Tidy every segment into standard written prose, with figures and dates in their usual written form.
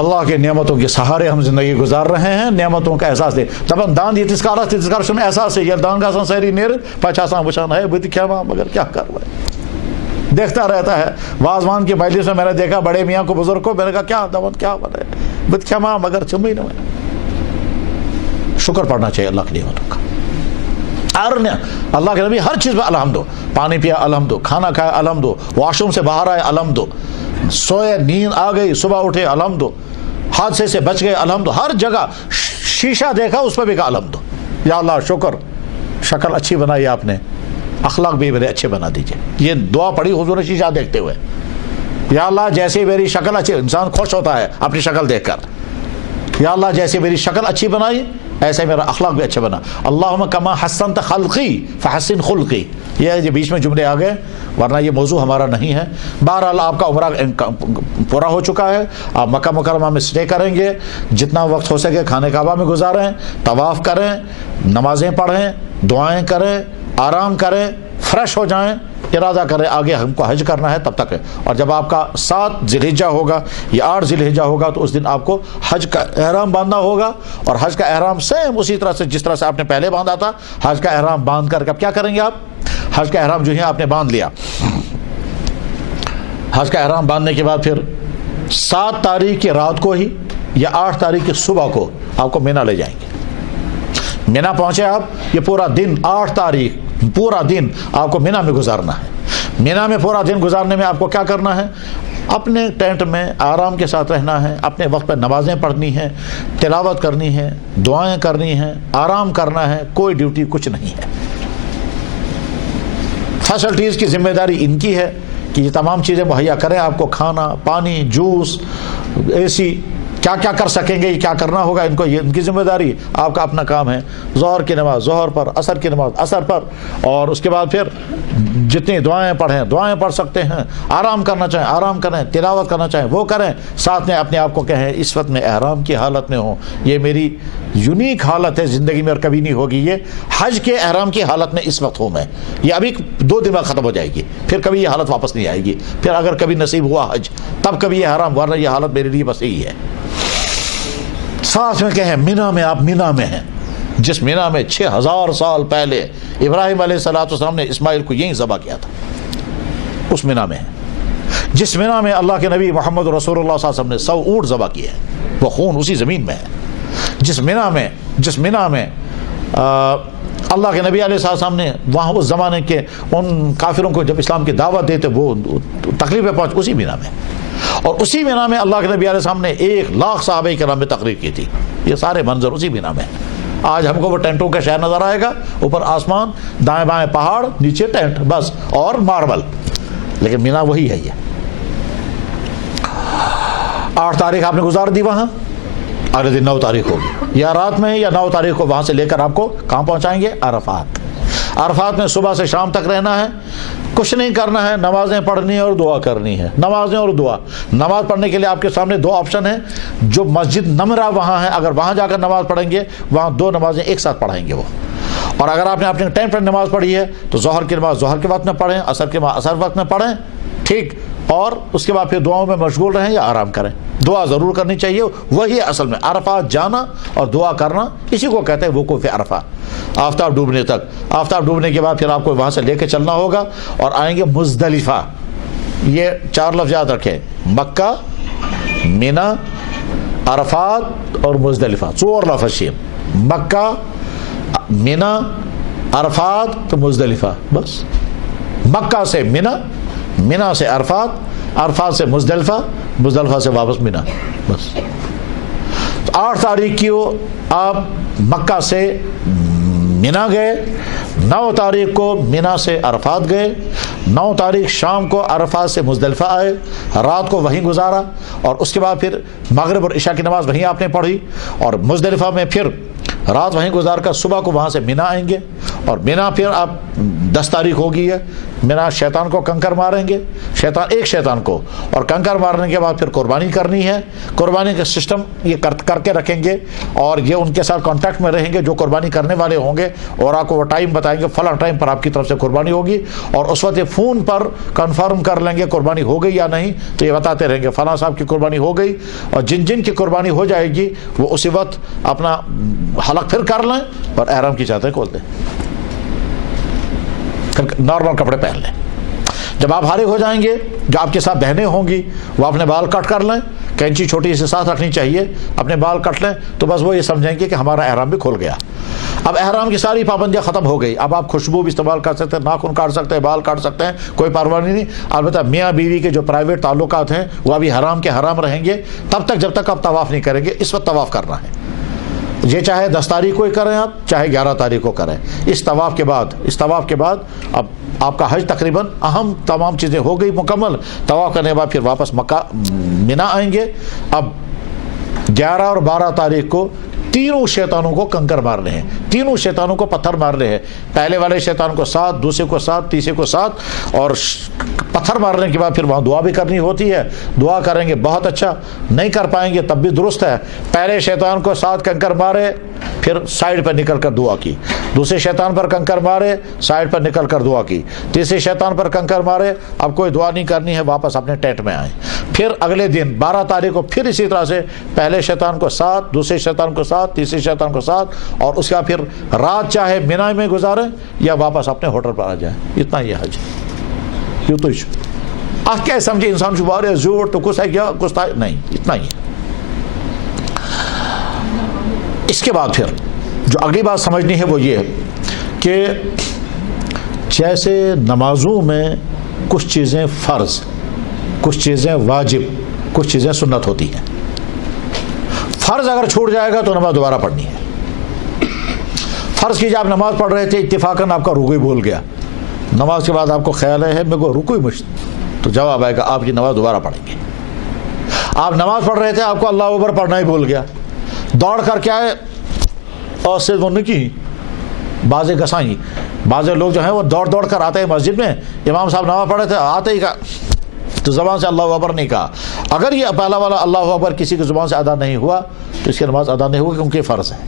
اللہ کے نعمتوں کے سہارے ہم زندگی گزار رہے ہیں. نعمتوں کا احساس دے دپان دان یتس کالس چھُنہٕ احساس ییٚلہِ دان گژھان سٲری نیرِتھ پتہٕ چھِ آسان وٕچھان ہے بہٕ تہِ کھٮ۪مہٕ مگر کیا کرو, دیکھتا رہتا ہے. واضوان کی مجلس میں نے دیکھا بڑے میاں کو بزرگ کو, میں نے کہا کیا دپان کیا بنے بہٕ تہِ کھٮ۪مہٕ مگر چھُمٕے نہٕ وۄنۍ. شکر پڑھنا چاہیے اللہ کی نعمتوں کا. اور اللہ کے نبی ہر چیز میں الحمد ہو, پانی پیا الحمد ہو, کھانا کھایا الحمد ہو, واش روم سے باہر آئے الحمد ہو, سوئے نیند آ گئی صبح اٹھے الحمد ہو, حادثے سے بچ گئے الحمد ہو, ہر جگہ شیشہ دیکھا اس پہ بھی کہا الحمد ہو. یا اللہ شکر, شکل اچھی بنائی آپ نے, اخلاق بھی میرے اچھے بنا دیجیے. یہ دعا پڑھی حضور نے شیشہ دیکھتے ہوئے, یا اللہ جیسے میری شکل اچھی, انسان خوش ہوتا ہے اپنی شکل دیکھ کر, یا اللہ جیسے میری شکل اچھی بنائی ایسے میرا اخلاق بھی اچھا بنا. اللہم کما حسنت خلقی فحسن خلقی. یہ بیچ میں جملے آ گئے ورنہ یہ موضوع ہمارا نہیں ہے. بہرحال آپ کا عمرہ پورا ہو چکا ہے, آپ مکہ مکرمہ میں اسٹے کریں گے, جتنا وقت ہو سکے خانہ کعبہ میں گزاریں, طواف کریں, نمازیں پڑھیں, دعائیں کریں, آرام کریں, فریش ہو جائیں, ارادہ کریں آگے ہم کو حج کرنا ہے تب تک ہے. اور جب آپ کا 7 ذی الحجہ ہوگا یا 8 ذی الحجہ ہوگا تو اس دن آپ کو حج کا احرام باندھنا ہوگا. اور حج کا احرام سیم اسی طرح سے جس طرح سے آپ نے پہلے باندھا تھا, حج کا احرام باندھ کر کیا کریں گے آپ؟ حج کا احرام جو ہے آپ نے باندھ لیا, حج کا احرام باندھنے کے بعد پھر 7 تاریخ کی رات کو ہی یا 8 تاریخ کی صبح کو آپ کو مینا لے جائیں گے. مینا پہنچے آپ, یہ پورا دن 8 تاریخ پورا دن آپ کو مینا میں گزارنا ہے. مینا میں پورا دن گزارنے میں آپ کو کیا کرنا ہے؟ اپنے ٹینٹ میں آرام کے ساتھ رہنا ہے, اپنے وقت پر نمازیں پڑھنی ہیں, تلاوت کرنی ہے, دعائیں کرنی ہیں, آرام کرنا ہے, کوئی ڈیوٹی کچھ نہیں ہے. فیسلٹیز کی ذمہ داری ان کی ہے کہ یہ تمام چیزیں مہیا کریں آپ کو, کھانا, پانی, جوس, اے سی, کیا کیا کر سکیں گے, کیا کرنا ہوگا ان کو, یہ ان کی ذمہ داری. آپ کا اپنا کام ہے ظہر کی نماز ظہر پر, عصر کی نماز عصر پر, اور اس کے بعد پھر جتنی دعائیں پڑھیں دعائیں پڑھ سکتے ہیں, آرام کرنا چاہیں آرام کریں, تلاوت کرنا چاہیں وہ کریں. ساتھ میں اپنے آپ کو کہیں اس وقت میں احرام کی حالت میں ہوں, یہ میری یونیک حالت ہے زندگی میں اور کبھی نہیں ہوگی, یہ حج کے احرام کی حالت میں اس وقت ہوں میں, یہ ابھی 2 دن بعد ختم ہو جائے گی, پھر کبھی یہ حالت واپس نہیں آئے گی. پھر اگر کبھی نصیب ہوا حج تب کبھی یہ احرام, ورنہ یہ حالت میرے لیے بس یہی ہے. ساتھ میں کہیں مینا میں, آپ مینا میں ہیں, جس مینا میں 6000 سال پہلے ابراہیم علیہ السلام نے اسماعیل کو یہیں ذبح کیا تھا, اس مینا میں ہیں. جس مینا میں اللہ کے نبی محمد رسول اللہ صلی اللہ علیہ وسلم نے 100 اونٹ ذبح کیے ہیں, وہ خون اسی زمین میں ہے. جس مینا میں اللہ کے نبی علیہ السلام نے وہاں اس زمانے کے ان کافروں کو جب اسلام کی دعوت دیتے وہ تقریبیں پہنچ اسی مینا میں, اور اسی مینا میں اللہ کے نبی علیہ السلام نے 1,00,000 صحابہ کرام میں تقریر کی تھی. یہ سارے منظر اسی مینا میں. آج ہم کو وہ ٹینٹوں کا شہر نظر آئے گا, اوپر آسمان, دائیں بائیں پہاڑ, نیچے ٹینٹ بس, اور ماربل, لیکن مینا وہی ہے. یہ 8 تاریخ آپ نے گزار دی وہاں, اگلے دن 9 تاریخ ہوگی, یا رات میں یا 9 تاریخ کو وہاں سے لے کر آپ کو کہاں پہنچائیں گے؟ عرفات. عرفات میں صبح سے شام تک رہنا ہے, کچھ نہیں کرنا ہے, نمازیں پڑھنی ہے اور دعا کرنی ہے. نمازیں اور دعا. نماز پڑھنے کے لیے آپ کے سامنے 2 آپشن ہیں. جو مسجد نمرہ وہاں ہے, اگر وہاں جا کر نماز پڑھیں گے وہاں 2 نمازیں ایک ساتھ پڑھائیں گے وہ. اور اگر آپ نے اپنے ٹائم پر نماز پڑھی ہے تو ظہر کی نماز ظہر کے وقت میں پڑھیں, عصر کے عصر وقت میں پڑھیں, ٹھیک, اور اس کے بعد پھر دعاؤں میں مشغول رہیں یا آرام کریں. دعا ضرور کرنی چاہیے, وہی اصل میں عرفات جانا اور دعا کرنا, اسی کو کہتے ہیں وقوف عرفہ, آفتاب ڈوبنے تک. آفتاب ڈوبنے کے بعد پھر آپ کو وہاں سے لے کے چلنا ہوگا اور آئیں گے مزدلفہ. یہ 4 لفظ یاد رکھیں, مکہ, مینا, عرفات اور مزدلفہ. 4 لفظ ہیں, مکہ, مینا, عرفات تو مزدلفہ. بس مکہ سے مینا, مینا سے عرفات, عرفات سے مزدلفہ, مزدلفہ سے واپس مینا. بس 8 تاریخ کو آپ مکہ سے مینا گئے, 9 تاریخ کو مینا سے عرفات گئے, 9 تاریخ شام کو عرفات سے مزدلفہ آئے, رات کو وہیں گزارا, اور اس کے بعد پھر مغرب اور عشاء کی نماز وہیں آپ نے پڑھی, اور مزدلفہ میں پھر رات وہیں گزار کر صبح کو وہاں سے مینا آئیں گے. اور مینا پھر آپ 10 تاریخ ہوگی ہے, مینا شیطان کو کنکر ماریں گے، ایک شیطان کو، اور کنکر مارنے کے بعد پھر قربانی کرنی ہے. قربانی کا سسٹم یہ کر کے رکھیں گے، اور یہ ان کے ساتھ کانٹیکٹ میں رہیں گے جو قربانی کرنے والے ہوں گے، اور آپ کو وہ ٹائم بتائیں گے فلاں ٹائم پر آپ کی طرف سے قربانی ہوگی، اور اس وقت یہ فون پر کنفرم کر لیں گے قربانی ہو گئی یا نہیں. تو یہ بتاتے رہیں گے فلاں صاحب کی قربانی ہو گئی، اور جن کی قربانی ہو جائے گی وہ اسی وقت اپنا حلق پھر کر لیں اور احرام کی چادر کھول دیں، نارمل کپڑے پہن لیں. جب آپ فارغ ہو جائیں گے، جو آپ کے ساتھ بہنیں ہوں گی وہ اپنے بال کٹ کر لیں، کینچی چھوٹی سے ساتھ رکھنی چاہیے، اپنے بال کٹ لیں، تو بس وہ یہ سمجھیں گے کہ ہمارا احرام بھی کھل گیا. اب احرام کی ساری پابندیاں ختم ہو گئی. اب آپ خوشبو بھی استعمال کر سکتے ہیں، ناخن کاٹ سکتے ہیں، بال کاٹ سکتے ہیں، کوئی پرواہ نہیں. البتہ میاں بیوی کے جو پرائیویٹ تعلقات ہیں وہ ابھی حرام کے حرام رہیں گے تب تک جب تک آپ طواف نہیں کریں گے. اس وقت طواف کرنا ہے، یہ چاہے 10 تاریخ کو ہی کریں آپ، چاہے 11 تاریخ کو کریں. اس طواف کے بعد اب آپ کا حج تقریباً اہم تمام چیزیں ہو گئی مکمل. طواف کرنے کے بعد پھر واپس مکہ مینا آئیں گے. اب 11 اور 12 تاریخ کو تینوں شیطانوں کو کنکر مارنے ہیں، تینوں شیطانوں کو پتھر مارنے ہیں. پہلے والے شیطان کو 7، دوسرے کو 7، تیسرے کو 7، اور پتھر مارنے کے بعد پھر وہاں دعا بھی کرنی ہوتی ہے. دعا کریں گے بہت اچھا، نہیں کر پائیں گے تب بھی درست ہے. پہلے شیطان کو 7 کنکر مارے، پھر سائڈ پر نکل کر دعا کی. دوسرے شیطان پر کنکر مارے، سائڈ پر نکل کر دعا کی. تیسرے شیطان پر کنکر مارے، اب کوئی دعا نہیں کرنی ہے، واپس اپنے ٹینٹ میں آئیں. پھر اگلے دن 12 تاریخ کو پھر اسی طرح سے پہلے شیطان کو 7، دوسرے شیطان کو 7، تیسرے شیطان کو 7، اور اس کا پھر رات چاہے مینا میں گزاریں یا واپس اپنے ہوٹل پر آ جائیں. اتنا یہ حج ہے. تو آپ کیا سمجھے انسان شبارے زور تو کچھ ہے کیا کچھ نہیں، اتنا ہی. اس کے بعد پھر جو اگلی بات سمجھنی ہے وہ یہ ہے کہ جیسے نمازوں میں کچھ چیزیں فرض، کچھ چیزیں واجب، کچھ چیزیں سنت ہوتی ہیں. فرض اگر چھوٹ جائے گا تو نماز دوبارہ پڑھنی ہے. فرض کیجیے آپ نماز پڑھ رہے تھے، اتفاقاً آپ کا رکوع بھول گیا، نماز کے بعد آپ کو خیال ہے میرے کو رکوع تو جواب آئے گا آپ کی نماز دوبارہ پڑھیں گے. آپ نماز پڑھ رہے تھے، آپ کو اللہ اکبر پڑھنا ہی بھول گیا، دوڑ کر کے آئے اور صرف وہ کی بازے گسائیں. بعض لوگ جو ہیں وہ دوڑ کر آتے ہیں مسجد میں، امام صاحب نماز پڑھ رہے تھے، آتے ہی کہا تو زبان سے اللہ اکبر نہیں کہا. اگر یہ پہلا والا اللہ اکبر کسی کی زبان سے ادا نہیں ہوا تو اس کی نماز ادا نہیں ہوگی، کیونکہ فرض ہے.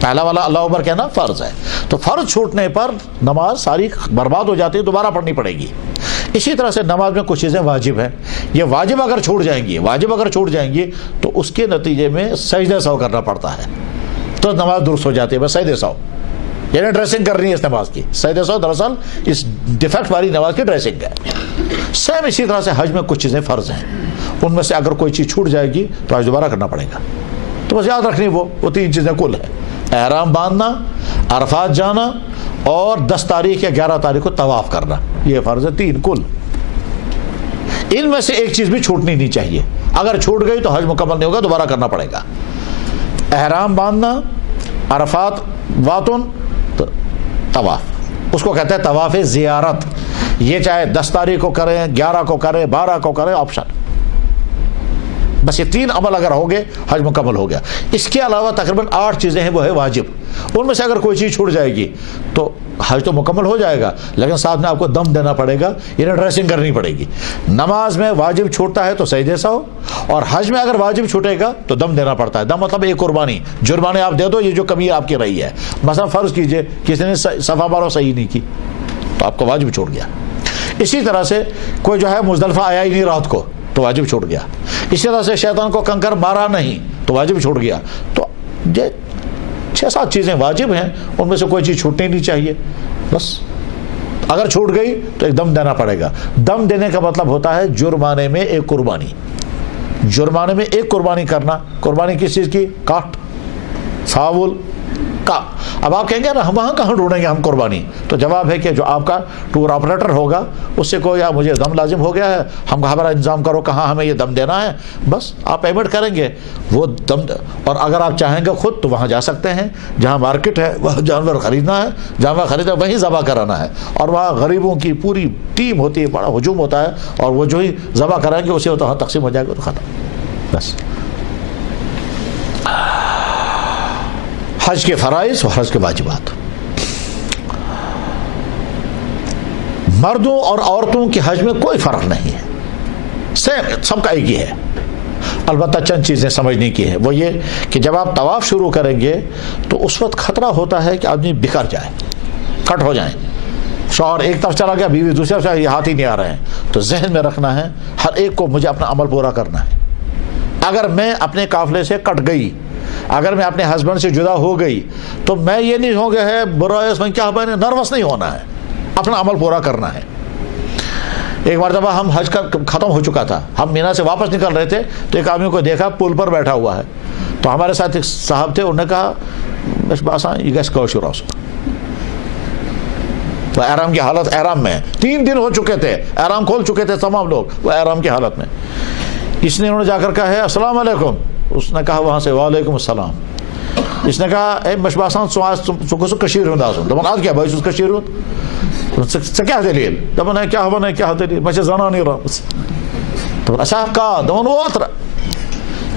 پہلا والا اللہ اکبر کہنا فرض ہے. تو فرض چھوٹنے پر نماز ساری برباد ہو جاتی ہے، دوبارہ پڑھنی پڑے گی. اسی طرح سے نماز میں کچھ چیزیں واجب ہیں. یہ واجب اگر چھوٹ جائیں گی تو اس کے نتیجے میں سجدہ سہو کرنا پڑتا ہے، تو نماز درست ہو جاتی ہے. بس سجدہ سہو یعنی ڈریسنگ کرنی ہے اس نماز کی. سجدہ سہو دراصل اس ڈیفیکٹ والی نماز کی ڈریسنگ ہے. سیم اسی طرح سے حج میں کچھ چیزیں فرض ہیں، ان میں سے اگر کوئی چیز چھوٹ جائے گی تو حج دوبارہ کرنا پڑے گا. تو بس یاد رکھنی وہ 3 چیزیں کل ہیں: احرام باندھنا، عرفات جانا، اور 10 تاریخ یا 11 تاریخ کو طواف کرنا. یہ فرض ہے 3 کل. ان میں سے ایک چیز بھی چھوٹنی نہیں چاہیے. اگر چھوٹ گئی تو حج مکمل نہیں ہوگا، دوبارہ کرنا پڑے گا. احرام باندھنا، عرفات واتن، طواف، اس کو کہتے ہیں طواف زیارت. یہ چاہے 10 تاریخ کو کریں، 11 کو کریں، 12 کو کریں، آپشن. بس یہ 3 عمل اگر ہو گئے حج مکمل ہو گیا. اس کے علاوہ تقریباً 8 چیزیں ہیں وہ ہے واجب. ان میں سے اگر کوئی چیز چھوٹ جائے گی تو حج تو مکمل ہو جائے گا، لیکن ساتھ میں آپ کو دم دینا پڑے گا، یعنی ڈریسنگ کرنی پڑے گی. نماز میں واجب چھوٹتا ہے تو سجدے سہو، اور حج میں اگر واجب چھوٹے گا تو دم دینا پڑتا ہے. دم مطلب ایک قربانی، جرمانے آپ دے دو، یہ جو کمی آپ کی رہی ہے. مثلا فرض کیجئے کسی نے صفا مارو صحیح نہیں کی تو آپ کو واجب چھوٹ گیا. اسی طرح سے کوئی جو ہے مزدلفہ آیا ہی نہیں رات کو تو واجب چھوٹ گیا. اسی طرح سے شیطان کو کنکر مارا نہیں تو واجب چھوٹ گیا. تو یہ 6-7 چیزیں واجب ہیں، ان میں سے کوئی چیز چھوٹنی نہیں چاہیے. بس اگر چھوٹ گئی تو ایک دم دینا پڑے گا. دم دینے کا مطلب ہوتا ہے جرمانے میں ایک قربانی. جرمانے میں ایک قربانی کرنا. قربانی کس چیز کی؟ کاٹ، ساول کا. اب آپ کہیں گے نا ہم وہاں کہاں ڈھونڈیں گے ہم قربانی؟ تو جواب ہے کہ جو آپ کا ٹور آپریٹر ہوگا اس سے کوئی مجھے دم لازم ہو گیا ہے، ہم ہمارا انتظام کرو کہاں ہمیں یہ دم دینا ہے. بس آپ پیمنٹ کریں گے وہ دم. اور اگر آپ چاہیں گے خود تو وہاں جا سکتے ہیں جہاں مارکیٹ ہے، وہاں جانور خریدنا ہے، جانور خریدا وہیں ذبح کرانا ہے. اور وہاں غریبوں کی پوری ٹیم ہوتی ہے، بڑا ہجوم ہوتا ہے، اور وہ جو ہی ذبح کرائیں گے اسے وہاں تقسیم ہو جائے گا تو ختم. بس حج کے فرائض اور حج کے واجبات. مردوں اور عورتوں کے حج میں کوئی فرق نہیں ہے، سیم سب کا ایک ہی ہے۔ البتہ چند چیزیں سمجھنے کی ہے، وہ یہ کہ جب آپ طواف شروع کریں گے تو اس وقت خطرہ ہوتا ہے کہ آدمی بکھر جائے، کٹ ہو جائیں، شوہر ایک طرف چلا گیا، بیوی دوسری طرف، یہ ہاتھ ہی نہیں آ رہے ہیں۔ تو ذہن میں رکھنا ہے ہر ایک کو مجھے اپنا عمل پورا کرنا ہے۔ اگر میں اپنے قافلے سے کٹ گئی، اگر میں اپنے ہسبینڈ سے جدا ہو گئی، تو میں یہ نہیں ہو گیا ہے برا اس میں کیا بنے، نروس نہیں ہونا ہے، اپنا عمل پورا کرنا ہے۔ ایک بار جب ہم حج کا ختم ہو چکا تھا، ہم مینا سے واپس نکل رہے تھے تو ایک آدمی کو دیکھا پل پر بیٹھا ہوا ہے، تو ہمارے ساتھ ایک صاحب تھے، انہوں نے کہا بس باسان یہ گیس کوشر ہو سکتا، وہ احرام کی حالت، احرام میں 3 دن ہو چکے تھے، احرام کھول چکے تھے تمام لوگ، وہ احرام کی حالت میں۔ اس نے انہوں نے جا کر کہا ہے السلام علیکم، اس نے کہا وہاں سے وعلیکم السلام۔ اس نے کہا اے مش باسان سو کشیر ہوں داسن دپان آج کیا بھائی سو کشیر ہوں کیا دلیل دپان ہے کیا بنے کیا دلیل میں زنانی رمس دپان اچھا کا دپان اوتر۔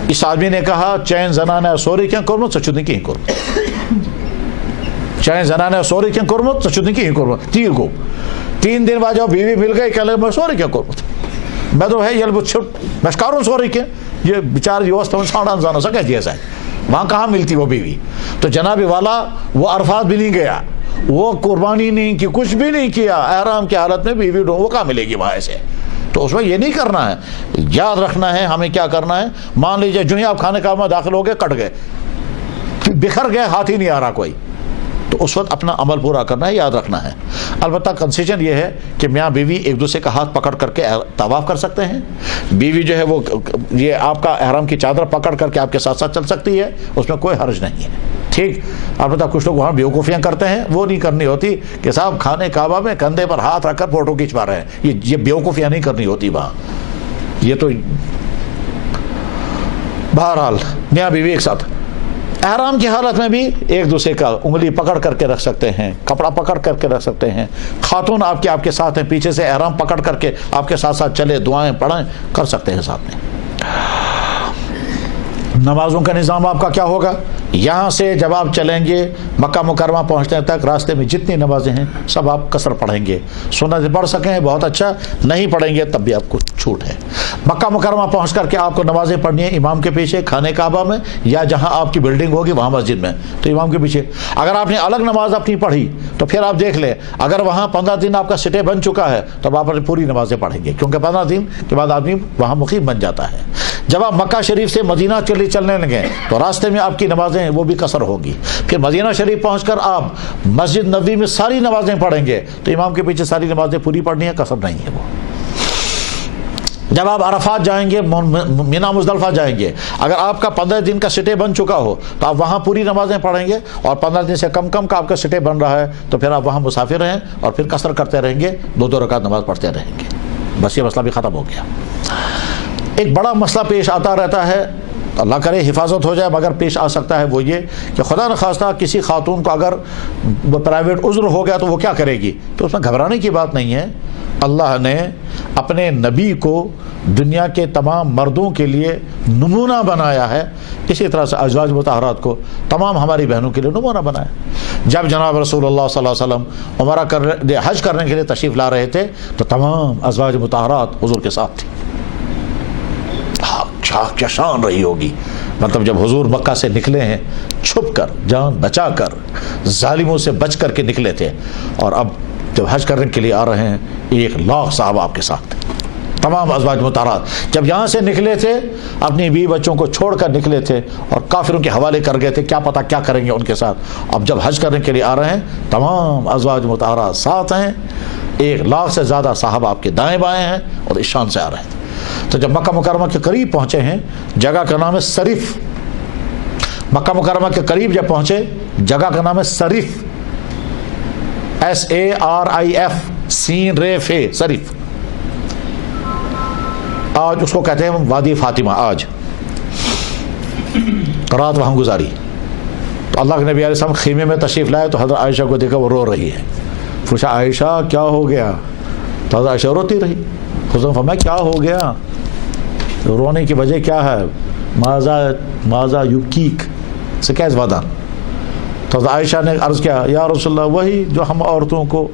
اس آدمی نے کہا چین زنانہ سوری کیا کورمت ژے چھُتھ نہٕ کِہیٖنۍ کوٚرمُت، چین زنانہ سوری کیا کورمت ژے چھُتھ نہٕ کِہیٖنۍ کوٚرمُت۔ تیٖر گوٚو 3 دن بعد جب بیوی مل گئی کہ میں سوری کیا کوٚرمُت، میں دوٚپ ہے ییٚلہِ بہٕ چھُٹ مےٚ چھُ کَرُن سورُے کینٛہہ، یہ بیچارہ یہ اوس تِمن ژھانڈان زانو سۄ کَتہِ دِیَس اَتہِ، وہاں کہاں ملتی وہ بیوی۔ تو جناب والا وہ عرفات بھی نہیں گیا، وہ قربانی نہیں کی، کچھ بھی نہیں کیا، احرام کی حالت میں بیوی وہ کہاں ملے گی وہاں سے۔ تو اس میں یہ نہیں کرنا ہے، یاد رکھنا ہے ہمیں کیا کرنا ہے۔ مان لیجیے جو ہی آپ خانے کعبہ میں داخل ہو گئے، کٹ گئے، بکھر گئے، ہاتھ ہی نہیں آ رہا کوئی، تو اس وقت اپنا عمل پورا کرنا ہے، یاد رکھنا ہے۔ البتہ کنسیشن یہ ہے کہ میاں بیوی ایک دوسرے کا ہاتھ پکڑ کر کے طواف کر سکتے ہیں، بیوی جو ہے وہ یہ آپ کا احرام کی چادر پکڑ کر کے آپ کے ساتھ ساتھ چل سکتی ہے، اس میں کوئی حرج نہیں ہے، ٹھیک۔ البتہ کچھ لوگ وہاں بیوقوفیاں کرتے ہیں، وہ نہیں کرنی ہوتی کہ صاحب خانے کعبہ میں کندھے پر ہاتھ رکھ کر فوٹو کھینچوا رہے ہیں، یہ بیوقوفیاں نہیں کرنی ہوتی وہاں۔ یہ تو بہرحال میاں بیوی ایک ساتھ احرام کی حالت میں بھی ایک دوسرے کا انگلی پکڑ کر کے رکھ سکتے ہیں، کپڑا پکڑ کر کے رکھ سکتے ہیں، خاتون آپ کے ساتھ ہیں، پیچھے سے احرام پکڑ کر کے آپ کے ساتھ ساتھ چلے، دعائیں پڑھیں، کر سکتے ہیں ساتھ میں۔ نمازوں کا نظام آپ کا کیا ہوگا؟ یہاں سے جب آپ چلیں گے مکہ مکرمہ پہنچنے تک راستے میں جتنی نمازیں ہیں سب آپ قصر پڑھیں گے، سنت پڑھ سکیں بہت اچھا، نہیں پڑھیں گے تب بھی آپ کو چھوٹ ہے۔ مکہ مکرمہ پہنچ کر کے آپ کو نمازیں پڑھنی ہیں امام کے پیچھے خانے کعبہ میں، یا جہاں آپ کی بلڈنگ ہوگی وہاں مسجد میں، تو امام کے پیچھے۔ اگر آپ نے الگ نماز اپنی پڑھی تو پھر آپ دیکھ لیں، اگر وہاں 15 دن آپ کا سٹے بن چکا ہے تب آپ اپنی پوری نمازیں پڑھیں گے، کیونکہ 15 دن کے بعد آدمی وہاں مقیم بن جاتا ہے۔ جب آپ مکہ شریف سے مدینہ کے لیے چلنے لگے تو راستے میں آپ کی نمازیں وہ بھی قصر ہوگی، پھر مدینہ شریف پہنچ کر آپ مسجد نبوی میں ساری نمازیں پڑھیں گے تو امام کے پیچھے ساری نمازیں پوری پڑھنی ہے، قصر نہیں ہے وہ۔ جب آپ عرفات جائیں گے، مینا مزدلفہ جائیں گے، اگر آپ کا 15 دن کا سٹے بن چکا ہو تو آپ وہاں پوری نمازیں پڑھیں گے، اور 15 دن سے کم کا آپ کا سٹے بن رہا ہے تو پھر آپ وہاں مسافر ہیں اور پھر قصر کرتے رہیں گے، 2 رکعت نماز پڑھتے رہیں گے، بس یہ مسئلہ بھی ختم ہو گیا۔ ایک بڑا مسئلہ پیش آتا رہتا ہے، اللہ کرے حفاظت ہو جائے، مگر پیش آ سکتا ہے، وہ یہ کہ خدا نخواستہ کسی خاتون کو اگر پرائیویٹ عذر ہو گیا تو وہ کیا کرے گی، تو اس میں گھبرانے کی بات نہیں ہے۔ اللہ نے اپنے نبی کو دنیا کے تمام مردوں کے لیے نمونہ بنایا ہے، اسی طرح سے ازواج مطہرات کو تمام ہماری بہنوں کے لیے نمونہ بنایا۔ جب جناب رسول اللہ صلی اللہ علیہ وسلم حج کرنے کے لیے تشریف لا رہے تھے تو تمام ازواج مطہرات حضور کے ساتھ تھیں۔ کیا شان رہی ہوگی، مطلب جب حضور مکہ سے نکلے ہیں چھپ کر، جان بچا کر، ظالموں سے بچ کر کے نکلے تھے، اور اب جب حج کرنے کے لیے آ رہے ہیں 1 لاکھ صحابہ آپ کے ساتھ تھے، تمام ازواج مطہرات جب یہاں سے نکلے تھے اپنی بیوی بچوں کو چھوڑ کر نکلے تھے اور کافروں کے حوالے کر گئے تھے، کیا پتہ کیا کریں گے ان کے ساتھ۔ اب جب حج کرنے کے لیے آ رہے ہیں تمام ازواج مطہرات ساتھ ہیں، 1 لاکھ سے زیادہ صحابہ آپ کے دائیں بائیں ہیں اور اس شان سے آ رہے تھے۔ تو جب مکہ مکرمہ کے قریب پہنچے ہیں، جگہ کا نام ہے صرف، مکہ مکرمہ کے قریب جب پہنچے جگہ کا نام ہے صرف، SARIF، سین رے فے، صرف، آج اس کو کہتے ہیں وادی فاطمہ۔ آج رات وہاں گزاری تو اللہ کے نبی علیہ السلام خیمے میں تشریف لائے تو حضرت عائشہ کو دیکھا وہ رو رہی ہے، پوچھا عائشہ کیا ہو گیا، تو حضرت عائشہ روتی رہی، حضرت نے فرمایا کیا ہو گیا، رونے کی وجہ کیا ہے، ماذا یبکیک، سے کیا وعدہ، تو عائشہ نے عرض کیا یا رسول اللہ وہی جو ہم عورتوں کو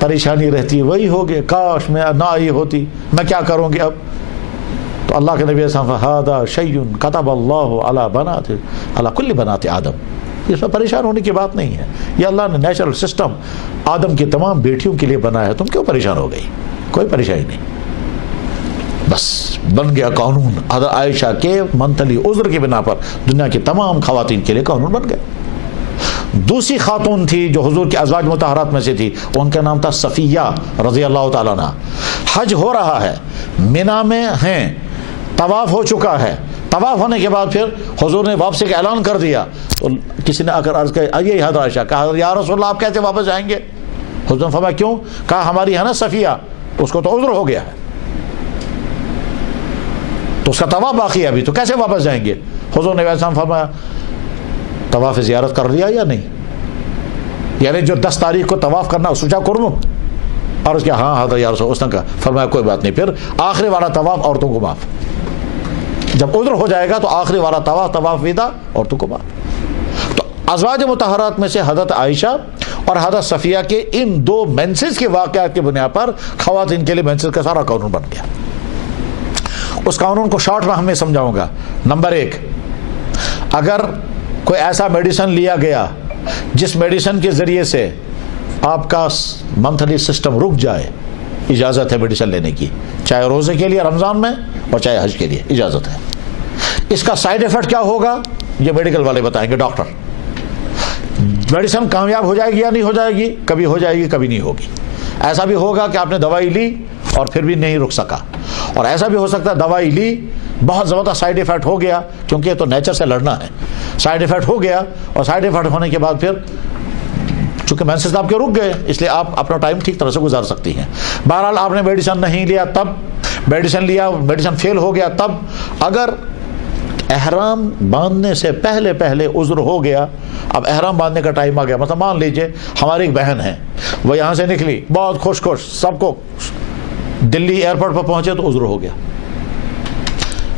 پریشانی رہتی ہے وہی ہو گیا، کاش میں نہ آئی ہوتی، میں کیا کروں گی اب. تو اللہ کے نبی صلی اللہ علیہ وسلم هذا شیء کتب اللہ علی بنات علی کل بنات آدم، اس میں پریشان ہونے کی بات نہیں ہے، یہ اللہ نے نیچرل سسٹم آدم کی تمام بیٹیوں کے لیے بنایا ہے، تم کیوں پریشان ہو گئی؟ کوئی پریشانی نہیں. بس بن گیا قانون. حضرت عائشہ کے منتلی عذر کی بنا پر دنیا کی تمام خواتین کے لیے قانون بن گئے. دوسری خاتون تھی جو حضور کے ازواج مطہرات میں سے تھی، ان کا نام تھا صفیہ رضی اللہ تعالیٰ عنہ. حج ہو رہا ہے، مینا میں ہیں، طواف ہو چکا ہے. طواف ہونے کے بعد پھر حضور نے واپسی کا اعلان کر دیا. تو کسی نے آ کر عرض کیا، یہ حضرت عائشہ، کہا یا رسول اللہ آپ کیسے واپس جائیں گے؟ حضور نے فرمایا کیوں؟ کہا ہماری ہے نا صفیہ، اس کو تو عذر ہو گیا ہے، تو اس کا طواف باقی ہے ابھی، تو کیسے واپس جائیں گے؟ حضور نے ویسا فرمایا طواف زیارت کر لیا یا نہیں؟ یعنی جو 10 تاریخ کو طواف کرنا سوچا کر لوں؟ اور اس کے ہاں حضرت یا رسول، اس نے کہا، فرمایا کوئی بات نہیں، پھر آخری والا طواف عورتوں کو معاف. جب عذر ہو جائے گا تو آخری والا طواف ودا عورتوں کو معاف. تو ازواج مطہرات میں سے حضرت عائشہ اور حضرت صفیہ کے ان 2 مینسز کے واقعات کی بنیاد پر خواتین کے لیے مینسز کا سارا قانون بن گیا. اس قانون کو شارٹ میں ہمیں سمجھاؤں گا. نمبر 1، اگر کوئی ایسا میڈیسن لیا گیا جس میڈیسن کے ذریعے سے آپ کا منتھلی سسٹم رک جائے، اجازت ہے میڈیسن لینے کی، چاہے روزے کے لیے رمضان میں اور چاہے حج کے لیے، اجازت ہے. اس کا سائیڈ ایفیکٹ کیا ہوگا یہ میڈیکل والے بتائیں گے، ڈاکٹر. میڈیسن کامیاب ہو جائے گی یا نہیں ہو جائے گی؟ کبھی ہو جائے گی، کبھی نہیں ہوگی. ایسا بھی ہوگا کہ آپ نے دوائی لی اور پھر بھی نہیں رک سکا، اور ایسا بھی ہو سکتا ہے دوائی لی، بہت زبردست سائیڈ ایفیکٹ ہو گیا، کیونکہ یہ تو نیچر سے لڑنا ہے. سائیڈ ایفیکٹ ہو گیا، اور سائیڈ ایفیکٹ ہونے کے بعد پھر چونکہ مینسز آپ کے رک گئے، اس لیے آپ اپنا ٹائم ٹھیک طرح سے گزار سکتی ہیں. بہرحال آپ نے میڈیسن نہیں لیا، تب میڈیسن لیا، میڈیسن فیل ہو گیا، تب اگر احرام باندھنے سے پہلے عذر ہو گیا، اب احرام باندھنے کا ٹائم آ گیا. مثلا مان لیجئے ہماری ایک بہن ہے، وہ یہاں سے نکلی بہت خوش سب کو، دلی ایئرپورٹ پر پہنچے تو عذر ہو گیا.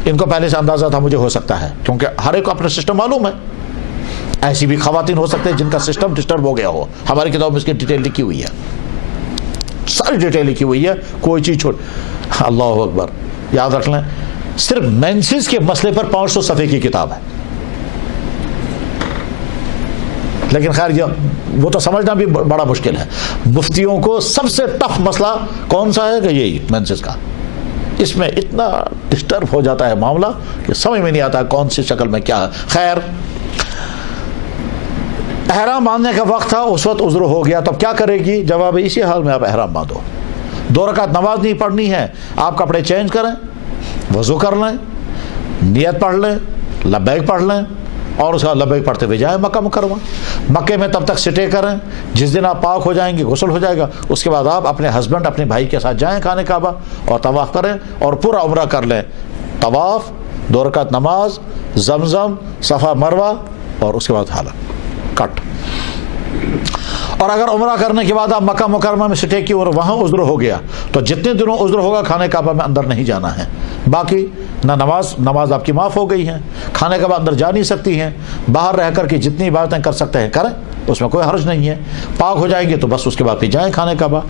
ان کو پہلے سے اندازہ تھا مجھے ہو سکتا ہے، کیونکہ ہر ایک کو اپنا سسٹم معلوم ہے. ایسی بھی خواتین ہو سکتے ہیں جن کا سسٹم ڈسٹرب ہو گیا ہو. ہماری کتاب میں اس کی ڈیٹیل لکھی ہوئی ہے، ساری ڈیٹیل لکھی ہوئی ہے، کوئی چیز چھوڑ. اللہ اکبر. یاد رکھ لیں صرف مینسز کے مسئلے پر 500 صفحے کی کتاب ہے. لیکن خیر وہ تو سمجھنا بھی بڑا مشکل ہے. مفتیوں کو سب سے ٹف مسئلہ کون سا ہے کہ یہی مینسز کا. اس میں اتنا ڈسٹرب ہو جاتا ہے معاملہ کہ سمجھ میں نہیں آتا کون سی شکل میں کیا ہے. خیر، احرام باندھنے کا وقت تھا، اس وقت عذر ہو گیا، تب کیا کرے گی؟ جواب اسی حال میں آپ احرام باندھو. 2 رکعت نماز نہیں پڑھنی ہے، آپ کپڑے چینج کریں، وضو کر لیں، نیت پڑھ لیں، لبیک پڑھ لیں، اور اس کا لبیک پڑھتے ہوئے جائیں مکہ مکرمہ. مکے میں تب تک سٹے کریں، جس دن آپ پاک ہو جائیں گے غسل ہو جائے گا، اس کے بعد آپ اپنے ہسبینڈ اپنے بھائی کے ساتھ جائیں خانہ کعبہ اور طواف کریں اور پورا عمرہ کر لیں. طواف، 2 رکعت نماز، زمزم، صفا مروہ، اور اس کے بعد حلق کٹ. اور اگر عمرہ کرنے کے بعد آپ مکہ مکرمہ میں سٹے کی اور وہاں عذر ہو گیا تو جتنے دنوں عذر ہوگا خانہ کعبہ میں اندر نہیں جانا ہے. باقی نہ نماز آپ کی معاف ہو گئی ہے، خانہ کعبہ اندر جا نہیں سکتی ہیں، باہر رہ کر کے جتنی عبادتیں کر سکتے ہیں کریں، اس میں کوئی حرج نہیں ہے. پاک ہو جائیں گے تو بس اس کے بعد پھر جائیں خانہ کعبہ.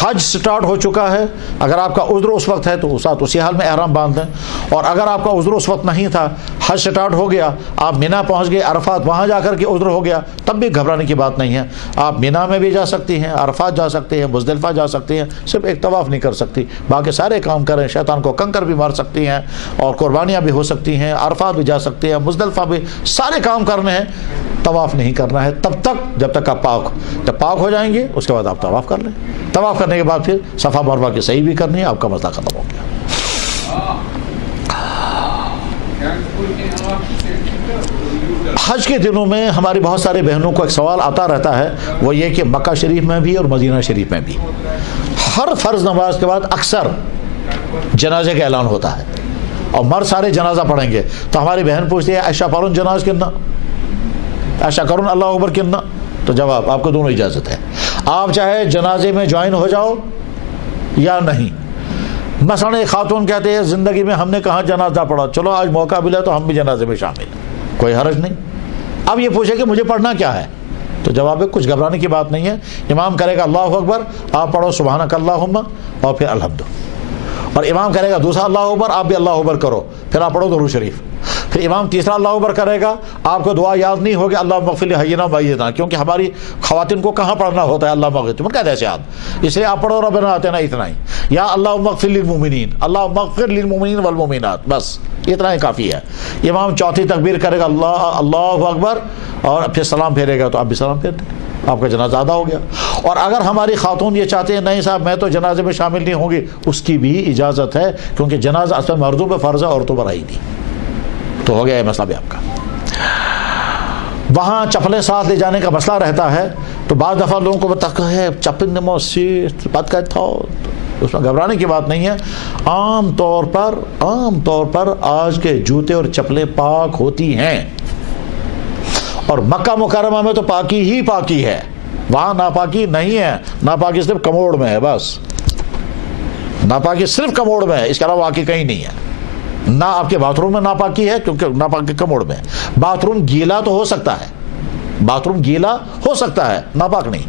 حج سٹارٹ ہو چکا ہے، اگر آپ کا عذر اس وقت ہے تو اسی حال میں احرام باندھ دیں. اور اگر آپ کا عذر اس وقت نہیں تھا، حج سٹارٹ ہو گیا، آپ مینا پہنچ گئے، عرفات وہاں جا کر کے عذر ہو گیا، تب بھی گھبرانے کی بات نہیں ہے. آپ مینا میں بھی جا سکتی ہیں، عرفات جا سکتے ہیں، مزدلفہ جا سکتے ہیں، صرف ایک طواف نہیں کر سکتی، باقی سارے کام کریں. شیطان کو کنکر بھی مار سکتی ہیں اور قربانیاں بھی ہو سکتی ہیں، عرفات بھی جا سکتے ہیں، مزدلفہ بھی، سارے کام کرنے ہیں. طواف نہیں کرنا ہے تب تک جب تک آپ پاک ہو. جب پاک ہو جائیں گے اس کے بعد آپ طواف کر لیں. طواف کرنے کے بعد پھر صفا مروہ کی صحیح بھی کرنی ہے، آپ کا مسئلہ ختم ہو گیا. حج کے دنوں میں ہماری بہت سارے بہنوں کو ایک سوال آتا رہتا ہے، وہ یہ کہ مکہ شریف میں بھی اور مدینہ شریف میں بھی ہر فرض نماز کے بعد اکثر جنازے کا اعلان ہوتا ہے اور مرد سارے جنازہ پڑھیں گے. تو ہماری بہن پوچھتی ہے ایشا پڑھن جناز کننا، ایشا کرن اللہ اکبر کننا؟ تو جواب آپ کو دونوں اجازت ہے. آپ چاہے جنازے میں جوائن ہو جاؤ یا نہیں. مثلا ایک خاتون کہتے ہیں زندگی میں ہم نے کہاں جنازہ پڑھا، چلو آج موقع ملا تو ہم بھی جنازے میں شامل، کوئی حرج نہیں. اب یہ پوچھے کہ مجھے پڑھنا کیا ہے، تو جواب ہے کچھ گھبرانے کی بات نہیں ہے. امام کرے گا اللہ اکبر، آپ پڑھو سبحانک اللہم اور پھر الحمد. اور امام کرے گا دوسرا اللہ اکبر، آپ بھی اللہ اکبر کرو، پھر آپ پڑھو درود شریف. پھر امام تیسرا اللہ اکبر کرے گا، آپ کو دعا یاد نہیں ہوگی اللہم اغفر لی حینا و میتنا، کیونکہ ہماری خواتین کو کہاں پڑھنا ہوتا ہے اللہم اغفر، تم کہتے ہیں یاد، اس لیے آپ پڑھو ربنا آتنا اتنا ہی، یا اللہم اغفر للمؤمنین، اللہم اغفر للمؤمنین والمؤمنات، بس اتنا ہی کافی ہے. امام چوتھی تکبیر کرے گا اللہ اکبر اور پھر سلام پھیرے گا تو آپ بھی سلام پھیر دیں، آپ کا جنازہ ادا ہو گیا. اور اگر ہماری خاتون یہ چاہتے ہیں نہیں صاحب میں تو جنازے میں شامل نہیں ہوں گی، اس کی بھی اجازت ہے، کیونکہ جنازہ اصل مردوں پہ فرض ہے، عورتوں پر آئی نہیں. تو ہو گیا یہ مسئلہ بھی آپ کا. وہاں چپلیں ساتھ لے جانے کا مسئلہ رہتا ہے، تو بعض دفعہ لوگوں کو بتا ہے چپل نمو سیٹ بات کا تھا، اس میں گھبرانے کی بات نہیں ہے. عام طور پر آج کے جوتے اور چپلیں پاک ہوتی ہیں، اور مکہ مکرمہ میں تو پاکی ہی پاکی ہے، وہاں ناپاکی نہیں ہے. ناپاکی صرف کموڑ میں ہے، بس ناپاکی صرف کموڑ میں ہے، اس کے علاوہ باقی کہیں نہیں ہے. نہ آپ کے باتھ روم میں ناپاکی ہے کیونکہ ناپاکی کموڑ میں ہے. باتھ روم گیلا تو ہو سکتا ہے، باتھ روم گیلا ہو سکتا ہے، ناپاک نہیں،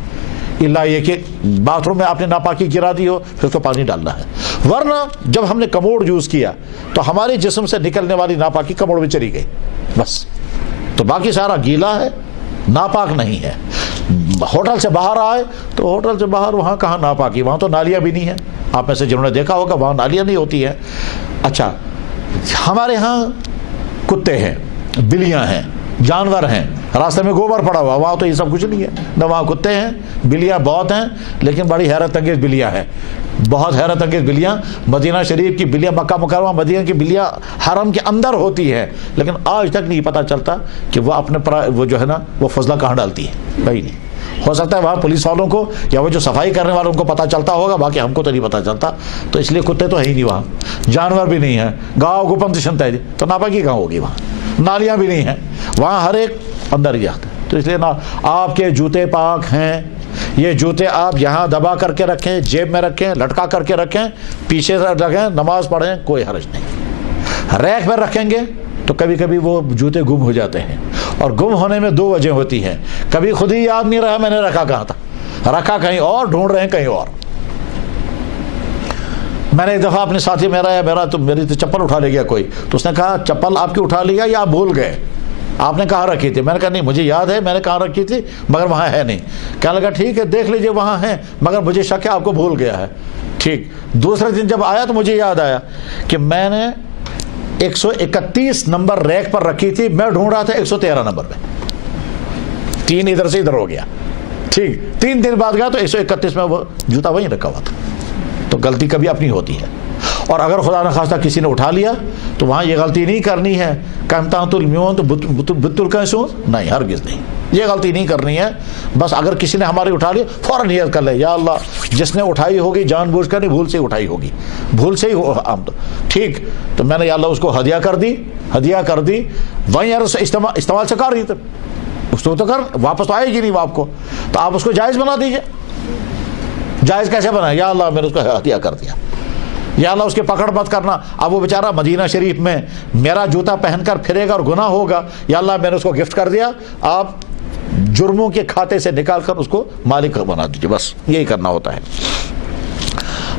اللہ یہ کہ باتھ روم میں آپ نے ناپاکی گرا دی ہو پھر اس کو پانی ڈالنا ہے. ورنہ جب ہم نے کموڑ یوز کیا تو ہمارے جسم سے نکلنے والی ناپاکی کموڑ میں چلی گئی بس، تو باقی سارا گیلا ہے، ناپاک نہیں ہے. ہوٹل سے باہر آئے تو ہوٹل سے باہر وہاں کہاں ناپاکی، وہاں تو نالیاں بھی نہیں ہیں. آپ میں سے جنہوں نے دیکھا ہوگا وہاں نالیاں نہیں ہوتی ہیں. اچھا ہمارے ہاں کتے ہیں، بلیاں ہیں، جانور ہیں، راستے میں گوبر پڑا ہوا، وہاں تو یہ سب کچھ نہیں ہے، نہ وہاں کتے ہیں، بلیاں بہت ہیں، لیکن بڑی حیرت انگیز بلیاں ہیں، بہت حیرت انگیز بلیاں. مدینہ شریف کی بلیاں، مکہ مکرمہ مدینہ کی بلیاں حرم کے اندر ہوتی ہیں، لیکن آج تک نہیں پتہ چلتا کہ وہ اپنے وہ جو ہے نا وہ فضلہ کہاں ڈالتی ہے. بھائی نہیں ہو سکتا ہے وہاں پولیس والوں کو یا وہ جو صفائی کرنے والوں کو پتہ چلتا ہوگا، باقی ہم کو تو نہیں پتہ چلتا. تو اس لیے کتے تو ہے ہی نہیں وہاں، جانور بھی نہیں ہیں، گاؤں گپن تشنتا ہے تو ناپاکی کہاں ہوگی وہاں، نالیاں بھی نہیں ہیں وہاں، ہر ایک اندر ہی جاتا ہے. تو اس لیے نا آپ کے جوتے پاک ہیں، یہ جوتے آپ یہاں دبا کر کے رکھیں، جیب میں رکھیں، لٹکا کر کے رکھیں، پیچھے سے رکھیں، نماز پڑھیں، کوئی حرج نہیں. ریک پر رکھیں گے تو کبھی کبھی وہ جوتے گم ہو جاتے ہیں، اور گم ہونے میں دو وجہ ہوتی ہیں، کبھی خود ہی یاد نہیں رہا میں نے رکھا کہاں تھا، رکھا کہیں اور، ڈھونڈ رہے ہیں کہیں اور. میں نے ایک دفعہ اپنے ساتھی میری تو چپل اٹھا لے گیا کوئی، تو اس نے کہا چپل آپ کی اٹھا لیا یا آپ بھول گئے، آپ نے کہاں رکھی تھی؟ میں نے کہا نہیں مجھے یاد ہے میں نے کہاں رکھی تھی مگر وہاں ہے نہیں. کہنے لگا ٹھیک ہے دیکھ لیجئے وہاں ہے، مگر مجھے شک ہے آپ کو بھول گیا ہے. ٹھیک، دوسرے دن جب آیا تو مجھے یاد آیا کہ میں نے 131 نمبر ریک پر رکھی تھی، میں ڈھونڈ رہا تھا 113 نمبر پہ، 3 ادھر سے ادھر ہو گیا. ٹھیک، 3 دن بعد گیا تو 131 میں وہ جوتا وہیں رکھا ہوا تھا. تو غلطی کبھی اپنی ہوتی ہے، اور اگر خدا نخواستہ کسی نے اٹھا لیا تو وہاں یہ غلطی نہیں کرنی ہے کمتاۃ المیون تو بت القیسون، نہیں ہرگز نہیں، یہ غلطی نہیں کرنی ہے. بس اگر کسی نے ہماری اٹھا لیا فوراً نیت کر لے یا اللہ جس نے اٹھائی ہوگی جان بوجھ کر نہیں، بھول سے ہی اٹھائی ہوگی، بھول سے ہی ٹھیک، تو میں نے یا اللہ اس کو ہدیہ کر دی وہیں یار استعمال سے کر رہی تھی اس کو تو کر، واپس تو آئے گی نہیں وہ آپ کو، تو آپ اس کو جائز بنا دیجئے. جائز کیسے بنا؟ یا اللہ میں نے اس کو ہدیہ کر دیا، یا اللہ اس کے پکڑ مت کرنا. اب وہ بیچارہ مدینہ شریف میں میرا جوتا پہن کر پھرے گا اور گناہ ہوگا، یا اللہ میں نے اس کو گفٹ کر دیا، آپ جرموں کے کھاتے سے نکال کر اس کو مالک بنا دیجیے، بس یہی کرنا ہوتا ہے.